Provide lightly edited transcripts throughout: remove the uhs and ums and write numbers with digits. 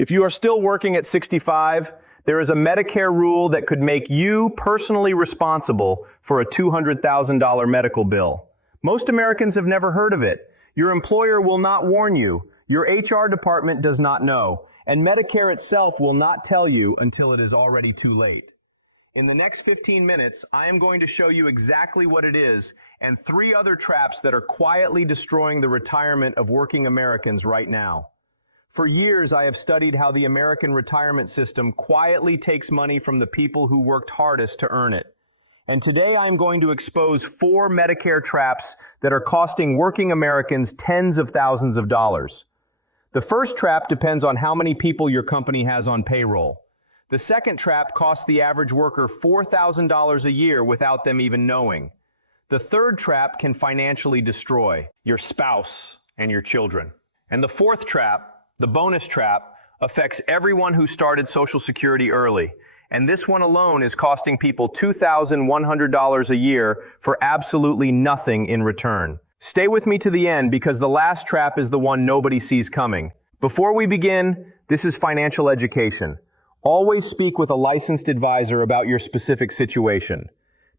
If you are still working at 65, there is a Medicare rule that could make you personally responsible for a $200,000 medical bill. Most Americans have never heard of it. Your employer will not warn you. Your HR department does not know. And Medicare itself will not tell you until it is already too late. In the next 15 minutes, I am going to show you exactly what it is and 3 other traps that are quietly destroying the retirement of working Americans right now. For years, I have studied how the American retirement system quietly takes money from the people who worked hardest to earn it. And today I am going to expose 4 Medicare traps that are costing working Americans tens of thousands of dollars. The first trap depends on how many people your company has on payroll. The second trap costs the average worker $4,000 a year without them even knowing. The third trap can financially destroy your spouse and your children. And the fourth trap, the bonus trap, affects everyone who started Social Security early. And this one alone is costing people $2,100 a year for absolutely nothing in return. Stay with me to the end because the last trap is the one nobody sees coming. Before we begin, this is financial education. Always speak with a licensed advisor about your specific situation.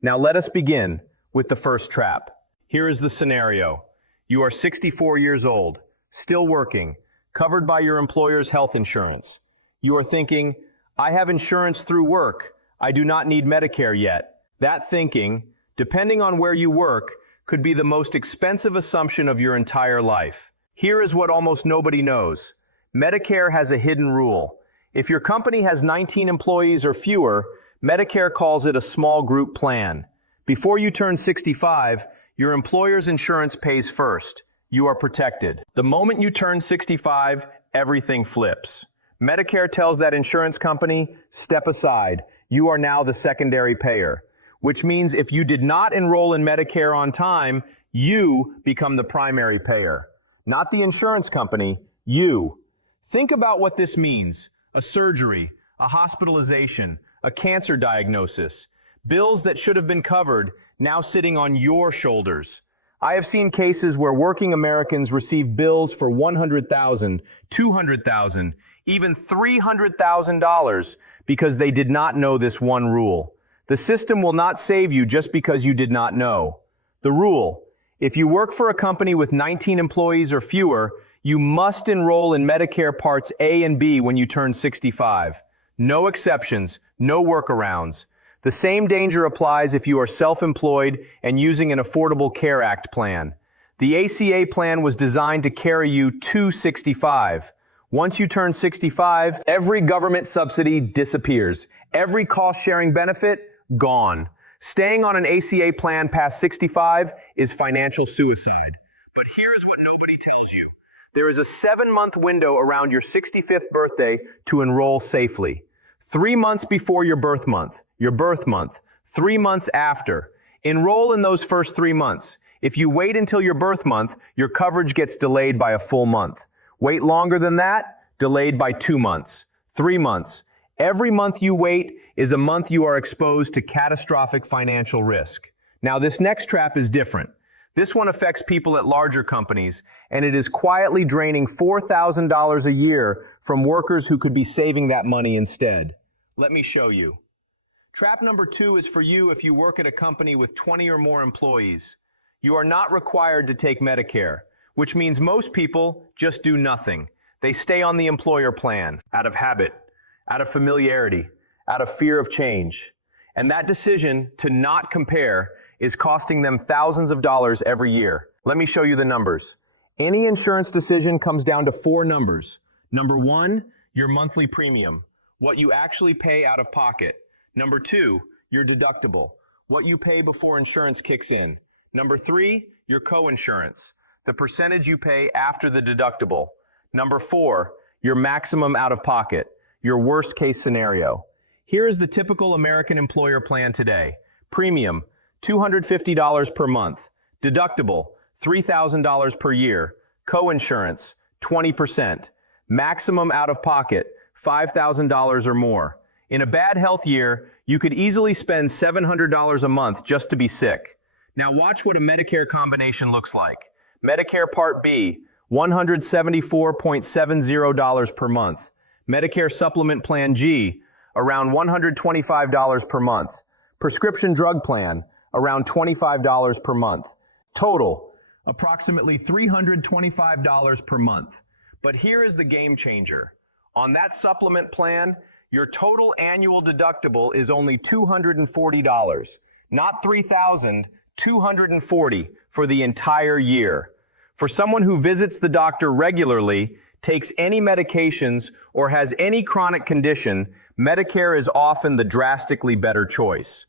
Now let us begin with the first trap. Here is the scenario. You are 64 years old, still working, covered by your employer's health insurance. You are thinking, I have insurance through work. I do not need Medicare yet. That thinking, depending on where you work, could be the most expensive assumption of your entire life. Here is what almost nobody knows. Medicare has a hidden rule. If your company has 19 employees or fewer, Medicare calls it a small group plan. Before you turn 65, your employer's insurance pays first. You are protected. The moment you turn 65, everything flips. Medicare tells that insurance company, step aside. You are now the secondary payer, which means if you did not enroll in Medicare on time, you become the primary payer. Not the insurance company, you. Think about what this means. A surgery, a hospitalization, a cancer diagnosis, bills that should have been covered, now sitting on your shoulders. I have seen cases where working Americans receive bills for $100,000, $200,000, even $300,000 because they did not know this one rule. The system will not save you just because you did not know. The rule: if you work for a company with 19 employees or fewer, you must enroll in Medicare Parts A and B when you turn 65. No exceptions, no workarounds. The same danger applies if you are self-employed and using an Affordable Care Act plan. The ACA plan was designed to carry you to 65. Once you turn 65, every government subsidy disappears. Every cost-sharing benefit, gone. Staying on an ACA plan past 65 is financial suicide. But here's what nobody tells you. There is a 7-month window around your 65th birthday to enroll safely. 3 months before your birth month, 3 months after. Enroll in those first 3 months. If you wait until your birth month, your coverage gets delayed by a full month. Wait longer than that, delayed by 2 months, 3 months. Every month you wait is a month you are exposed to catastrophic financial risk. Now, this next trap is different. This one affects people at larger companies, and it is quietly draining $4,000 a year from workers who could be saving that money instead. Let me show you. Trap number 2 is for you if you work at a company with 20 or more employees. You are not required to take Medicare, which means most people just do nothing. They stay on the employer plan, out of habit, out of familiarity, out of fear of change. And that decision to not compare is costing them thousands of dollars every year. Let me show you the numbers. Any insurance decision comes down to 4 numbers. Number 1, your monthly premium, what you actually pay out of pocket. Number 2, your deductible, what you pay before insurance kicks in. Number 3, your co-insurance, the percentage you pay after the deductible. Number 4, your maximum out of pocket, your worst case scenario. Here is the typical American employer plan today. Premium, $250 per month. Deductible, $3,000 per year. Co-insurance, 20%. Maximum out of pocket, $5,000 or more. In a bad health year, you could easily spend $700 a month just to be sick. Now watch what a Medicare combination looks like. Medicare Part B, $174.70 per month. Medicare Supplement Plan G, around $125 per month. Prescription drug plan, around $25 per month. Total, approximately $325 per month. But here is the game changer. On that supplement plan, your total annual deductible is only $240, not $3,000, $240 for the entire year. For someone who visits the doctor regularly, takes any medications, or has any chronic condition, Medicare is often the drastically better choice.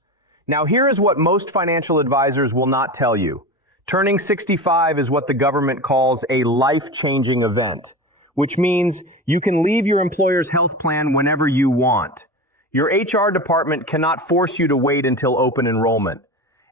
Now here is what most financial advisors will not tell you. Turning 65 is what the government calls a life-changing event, which means you can leave your employer's health plan whenever you want. Your HR department cannot force you to wait until open enrollment.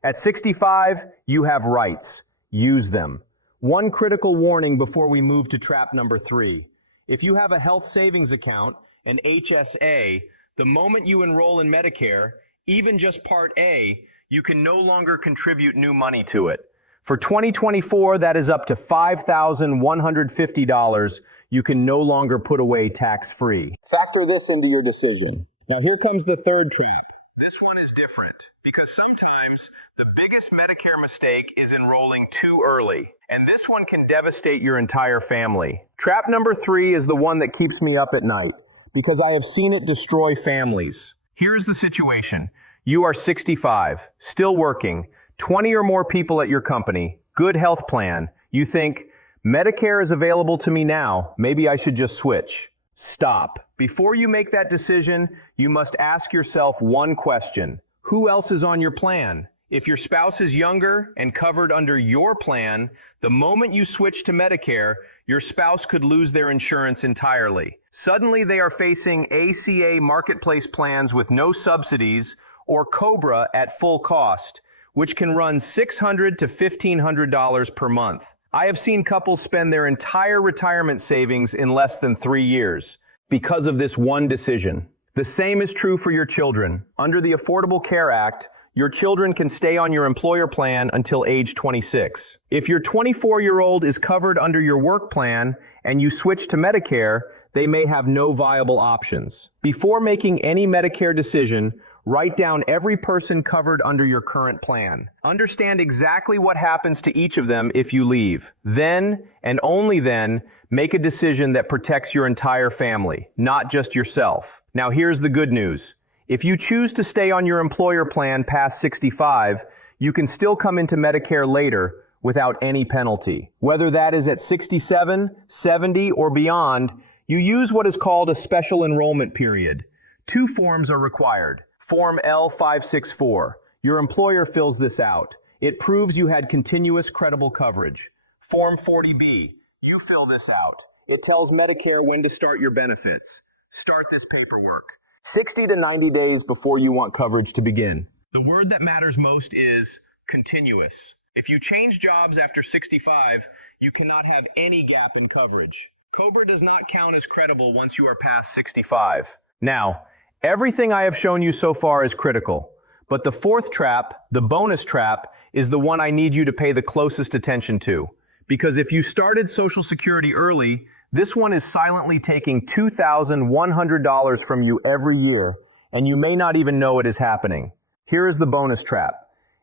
At 65, you have rights. Use them. One critical warning before we move to trap number 3. If you have a health savings account, an HSA, the moment you enroll in Medicare, even just Part A, you can no longer contribute new money to it. For 2024, that is up to $5,150 you can no longer put away tax-free. Factor this into your decision. Now here comes the third trap. This one is different because sometimes the biggest Medicare mistake is enrolling too early, and this one can devastate your entire family. Trap number 3 is the one that keeps me up at night because I have seen it destroy families. Here's the situation. You are 65, still working, 20 or more people at your company, good health plan. You think, Medicare is available to me now, maybe I should just switch. Stop. Before you make that decision, you must ask yourself one question. Who else is on your plan? If your spouse is younger and covered under your plan, the moment you switch to Medicare, your spouse could lose their insurance entirely. Suddenly they are facing ACA marketplace plans with no subsidies or COBRA at full cost, which can run $600 to $1,500 per month. I have seen couples spend their entire retirement savings in less than 3 years because of this one decision. The same is true for your children. Under the Affordable Care Act, your children can stay on your employer plan until age 26. If your 24-year-old is covered under your work plan and you switch to Medicare, they may have no viable options. Before making any Medicare decision, write down every person covered under your current plan. Understand exactly what happens to each of them if you leave. Then, and only then, make a decision that protects your entire family, not just yourself. Now here's the good news. If you choose to stay on your employer plan past 65, you can still come into Medicare later without any penalty. Whether that is at 67, 70, or beyond, you use what is called a special enrollment period. 2 forms are required. Form L564. Your employer fills this out. It proves you had continuous credible coverage. Form 40B. You fill this out. It tells Medicare when to start your benefits. Start this paperwork 60 to 90 days before you want coverage to begin. The word that matters most is continuous. If you change jobs after 65, you cannot have any gap in coverage. COBRA does not count as credible once you are past 65. Now, everything I have shown you so far is critical, but the fourth trap, the bonus trap, is the one I need you to pay the closest attention to. Because if you started Social Security early, this one is silently taking $2,100 from you every year, and you may not even know it is happening. Here is the bonus trap.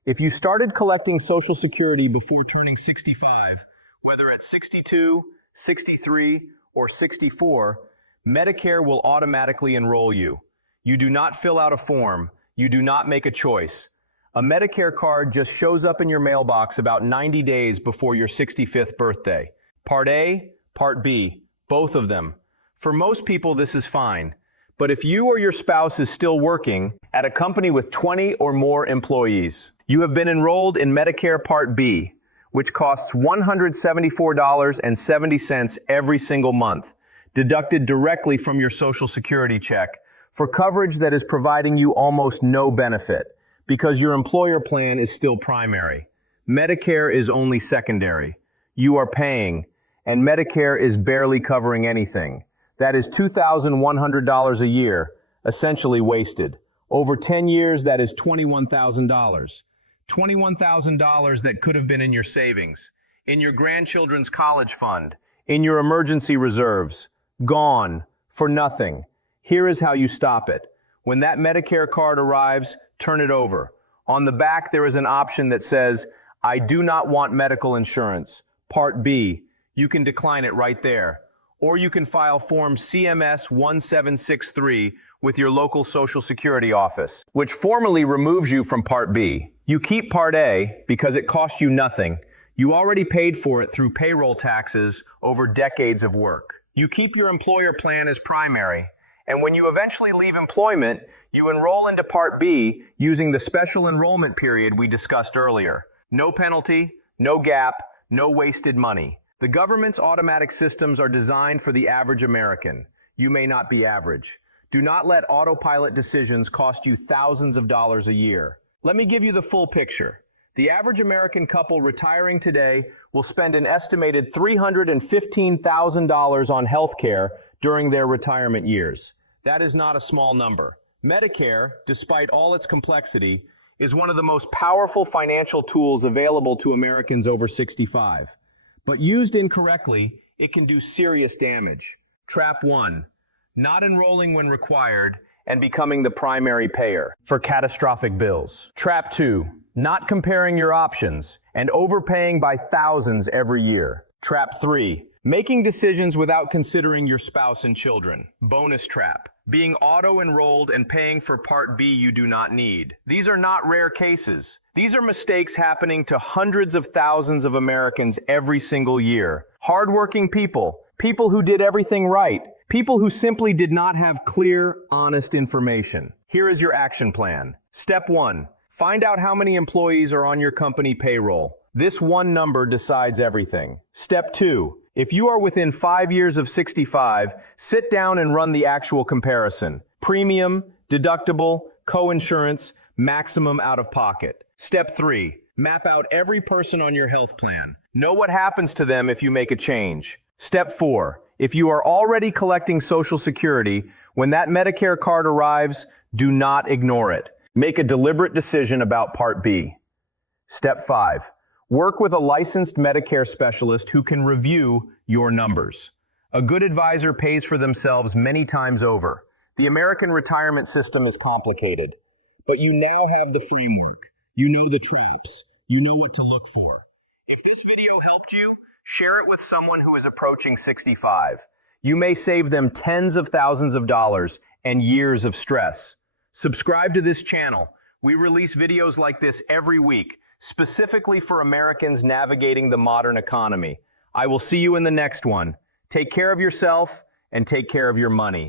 If you started collecting Social Security before turning 65, whether at 62, 63, or 64, Medicare will automatically enroll you. You do not fill out a form. You do not make a choice. A Medicare card just shows up in your mailbox about 90 days before your 65th birthday. Part A, Part B, both of them. For most people, this is fine. But if you or your spouse is still working at a company with 20 or more employees, you have been enrolled in Medicare Part B, which costs $174.70 every single month, deducted directly from your Social Security check, for coverage that is providing you almost no benefit, because your employer plan is still primary. Medicare is only secondary. You are paying, and Medicare is barely covering anything. That is $2,100 a year, essentially wasted. Over 10 years, that is $21,000. $21,000 that could have been in your savings, in your grandchildren's college fund, in your emergency reserves. Gone For nothing. Here is how you stop it. When that Medicare card arrives, turn it over. On the back, there is an option that says, I do not want medical insurance. Part B. You can decline it right there. Or you can file Form CMS 1763 with your local Social Security office, which formally removes you from Part B. You keep Part A because it cost you nothing. You already paid for it through payroll taxes over decades of work. You keep your employer plan as primary, and when you eventually leave employment, you enroll into Part B using the special enrollment period we discussed earlier. No penalty, no gap, no wasted money. The government's automatic systems are designed for the average American. You may not be average. Do not let autopilot decisions cost you thousands of dollars a year. Let me give you the full picture. The average American couple retiring today will spend an estimated $315,000 on health care during their retirement years. That is not a small number. Medicare, despite all its complexity, is one of the most powerful financial tools available to Americans over 65. But used incorrectly, it can do serious damage. Trap 1. Not enrolling when required and becoming the primary payer for catastrophic bills. Trap 2. Not comparing your options and overpaying by thousands every year. Trap 3. Making decisions without considering your spouse and children. Bonus trap. Being auto-enrolled and paying for Part B you do not need. These are not rare cases. These are mistakes happening to hundreds of thousands of Americans every single year. Hardworking people, people who did everything right, people who simply did not have clear, honest information. Here is your action plan. Step 1. Find out how many employees are on your company payroll. This one number decides everything. Step 2. If you are within 5 years of 65, sit down and run the actual comparison. Premium, deductible, co-insurance, maximum out-of-pocket. Step 3. Map out every person on your health plan. Know what happens to them if you make a change. Step 4. If you are already collecting Social Security, when that Medicare card arrives, do not ignore it. Make a deliberate decision about Part B. Step 5. Work with a licensed Medicare specialist who can review your numbers. A good advisor pays for themselves many times over. The American retirement system is complicated, but you now have the framework. You know the traps. You know what to look for. If this video helped you, share it with someone who is approaching 65. You may save them tens of thousands of dollars and years of stress. Subscribe to this channel. We release videos like this every week, specifically for Americans navigating the modern economy. I will see you in the next one. Take care of yourself and take care of your money.